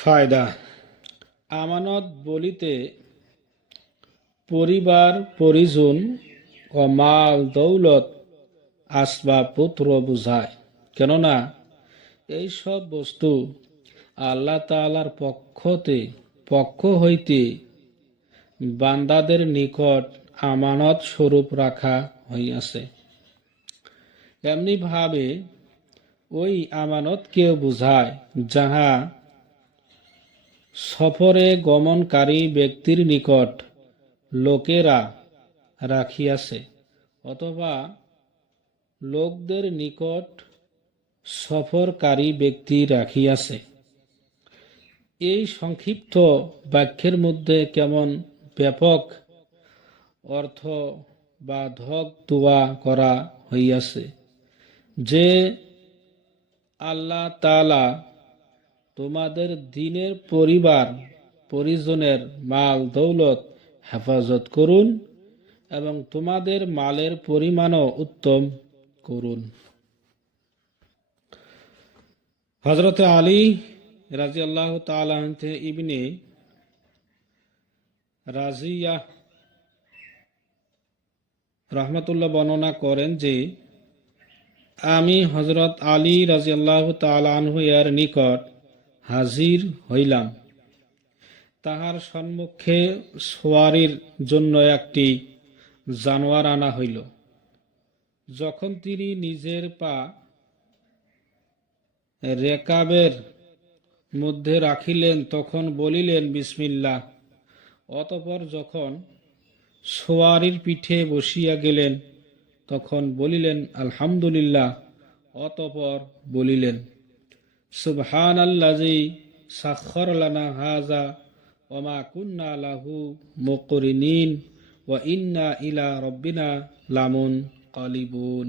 ফায়দা। আমানত বলিতে পরিবার পরিজন ও মাল দৌলত আসবাবপত্র বুঝায়। কেননা এইসব বস্তু আল্লাহ তাআলার পক্ষ হইতে বান্দাদের নিকট আমানত স্বরূপ রাখা হইয়াছে। এমনি ভাবে ওই আমানতকেও বুঝায় যাহা সফরে গমনকারী ব্যক্তির নিকট লোকেরা রাখিয়াছে, অথবা লোকদের নিকট সফরকারী ব্যক্তি রাখিয়াছে। এই সংক্ষিপ্ত বাক্যের মধ্যে কেমন ব্যাপক অর্থ বা ধক দোয়া করা হইয়াছে যে আল্লাহ তাআলা তোমাদের দ্বীনের পরিবার পরিজনের মাল দৌলত হেফাজত করুন এবং তোমাদের মালের পরিমাণও উত্তম করুন। হযরত আলী রাদিয়াল্লাহু তাআলা আনহু ইবনে রাজিয়াহ রাহমাতুল্লাহ বর্ণনা করেন যে আমি হযরত আলী রাদিয়াল্লাহু তাআলা আনহু এর নিকট হাজির হইলাম। তাহার সম্মুখে সোয়ারির জন্য একটি জানোয়ার আনা হইল। যখন তিনি নিজের পা রেকাবের মধ্যে রাখিলেন তখন বলিলেন বিসমিল্লাহ। অতঃপর যখন সোয়ারির পিঠে বসিয়া গেলেন তখন বলিলেন আলহামদুলিল্লাহ। অতঃপর বলিলেন সুবহানাল্লাযী সাখখারা লানা হাযা ওয়া মা কুন্না লাহু মুকরিনিন ওয়া ইন্না ইলা রাব্বিনা লামুনকালিবুন।